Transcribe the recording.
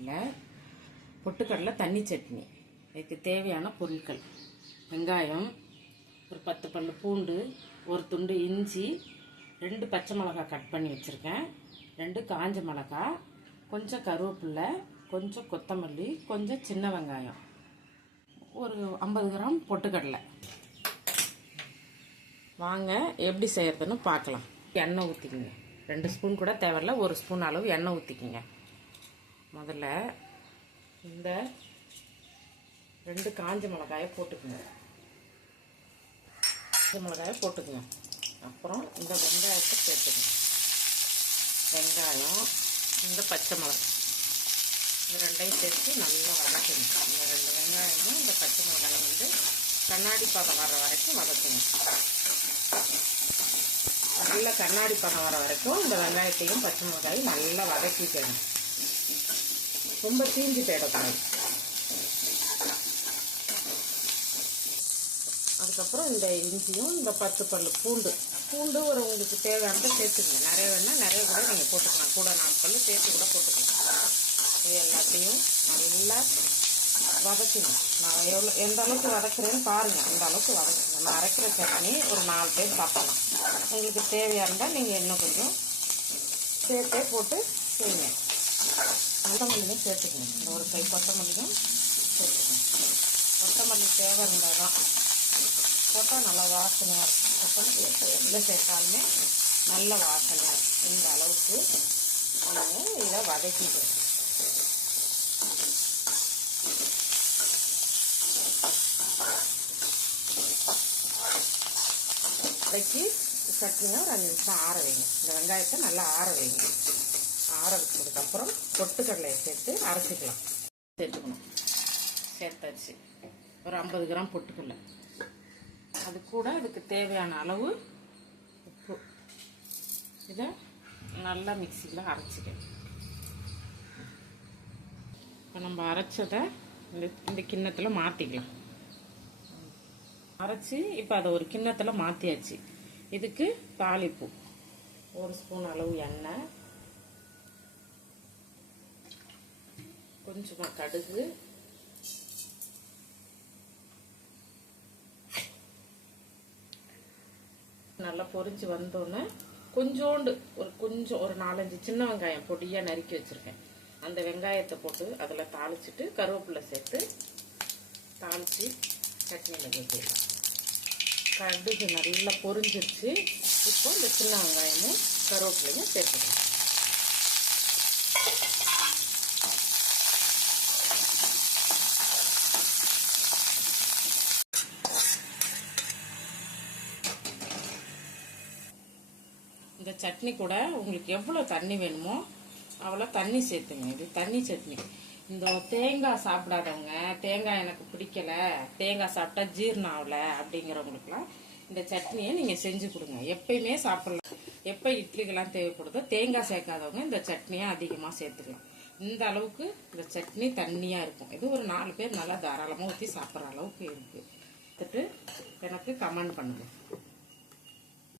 இல்லை பொட்டுக்கடலை தண்ணி சட்னி. இதுக்கு தேவையான பொருட்கள்: வெங்காயம், ஒரு 10 பல்லு பூண்டு, ஒரு துண்டு இஞ்சி, 2 பச்சை மிளகாய் கட் பண்ணி வச்சுருக்கேன், 2 காஞ்ச மிளகாய், கொஞ்சம் கருவேப்பிலை, கொஞ்சம் கொத்தமல்லி, கொஞ்சம் சின்ன வெங்காயம், ஒரு 50 கிராம் பொட்டுக்கடலை. வாங்க எப்படி செய்கிறதுன்னு பார்க்கலாம். எண்ணெய் ஊற்றிக்கிங்க. 2 ஸ்பூன் கூட தேவையில்ல, 1 ஸ்பூன் அளவு எண்ணெய் ஊற்றிக்கிங்க. முதல்ல இந்த 2 காஞ்ச மிளகாயை போட்டுக்குங்க. காஞ்ச மிளகாயை போட்டுக்குங்க. அப்புறம் இந்த வெங்காயத்தை சேர்த்துக்குங்க. வெங்காயம், இந்த பச்சை மிளகாய், இந்த ரெண்டையும் சேர்த்து நல்லா வதக்குங்க. இந்த 2 வெங்காயமும் இந்த பச்சை மிளகாயும் வந்து கண்ணாடி பதம் வர வரைக்கும் வதக்குங்க. நல்லா கண்ணாடி பதம் வர வரைக்கும் இந்த வெங்காயத்தையும் பச்சை மிளகாயும் நல்லா வதக்கிக்கணும். ரொம்ப தீஞ்சு போயிடக்கூடாது. அதுக்கப்புறம் இந்த இஞ்சியும் இந்த 10 பல்லு பூண்டு ஒரு உங்களுக்கு தேவையானதை சேர்த்துக்கங்க. நிறைய வேணால் நிறைய கூட நீங்கள் போட்டுக்கலாம். கூட 4 பல்லு சேர்த்து கூட போட்டுக்கலாம். இது எல்லாத்தையும் நல்லா வதக்குங்க. நான் எந்த அளவுக்கு வதக்குறேன்னு பாருங்கள். அந்த அளவுக்கு வதக்குங்க. நான் அரைக்கிற சட்னி ஒரு 4 பேர் சாப்பிடலாம். உங்களுக்கு தேவையாக இருந்தால் நீங்கள் இன்னும் கொஞ்சம் சேர்த்தே போட்டு செய்யுங்க. கொத்தமல்லியும் சேர்த்துக்கணும். இந்த ஒரு கை கொத்தமல்லியும் சேர்த்துக்கணும். கொத்தமல்லி தேவை இருந்தால் தான் போட்டால் நல்லா வாசனையாக இருக்கும். கொத்தமல்லி எல்லாம் சேர்த்தாலுமே நல்ல வாசனையாக இருக்கும். இந்த அளவுக்கு நீங்கள் இதை வதக்கிக்கணும். வதக்கி சட்னியாக ஒரு 5 நிமிஷம் ஆற வைங்க. இந்த வெங்காயத்தை நல்லா ஆற வைங்க. ஆற வச்சதுக்கப்புறம் பொட்டுக்கடலையை சேர்த்து அரைச்சிக்கலாம். சேர்த்துக்கணும். சேர்த்தாச்சு. ஒரு 50 கிராம் பொட்டுக்கடலை. அது கூட அதுக்கு தேவையான அளவு உப்பு. இதை நல்லா மிக்சியில் அரைச்சிக்கணும். இப்போ நம்ம அரைச்சதை இந்த கிண்ணத்தில் மாற்றிக்கலாம். அரைச்சி இப்போ அதை ஒரு கிண்ணத்தில் மாற்றியாச்சு. இதுக்கு தாளிப்பு: 1 ஸ்பூன் அளவு எண்ணெய், கொஞ்சமாக கடுகு, நல்லா பொரிஞ்சு வந்தோன்னே கொஞ்சோண்டு ஒரு 4-5 சின்ன வெங்காயம் பொடியாக நறுக்கி வச்சுருக்கேன். அந்த வெங்காயத்தை போட்டு அதில் தாளிச்சிட்டு கருவேப்பிலை சேர்த்து தாளித்து சட்னியில் ஊற்றிடலாம். கடுகு நல்லா பொரிஞ்சிருச்சு. இப்போ இந்த சின்ன வெங்காயமும் கருவேப்பிலையும் சேர்த்துக்கலாம். இந்த சட்னி கூட உங்களுக்கு எவ்வளோ தண்ணி வேணுமோ அவ்வளோ தண்ணி சேர்த்துங்க. இது தண்ணி சட்னி. இந்த தேங்காய் சாப்பிடாதவங்க, தேங்காய் எனக்கு பிடிக்கல, தேங்காய் சாப்பிட்டா ஜீரணம் ஆகலை அப்படிங்கிறவங்களுக்குலாம் இந்த சட்னியை நீங்கள் செஞ்சு கொடுங்க. எப்பயுமே சாப்பிடலாம். எப்போ இட்லிக்கெல்லாம் தேவைப்படுதோ தேங்காய் சேர்க்காதவங்க இந்த சட்னியை அதிகமாக சேர்த்துக்கலாம். இந்த அளவுக்கு இந்த சட்னி தண்ணியாக இருக்கும். இது ஒரு 4 பேர் நல்லா தாராளமாக ஊற்றி சாப்பிட்ற அளவுக்கு இருக்குது. எனக்கு கமெண்ட் பண்ணுங்கள்.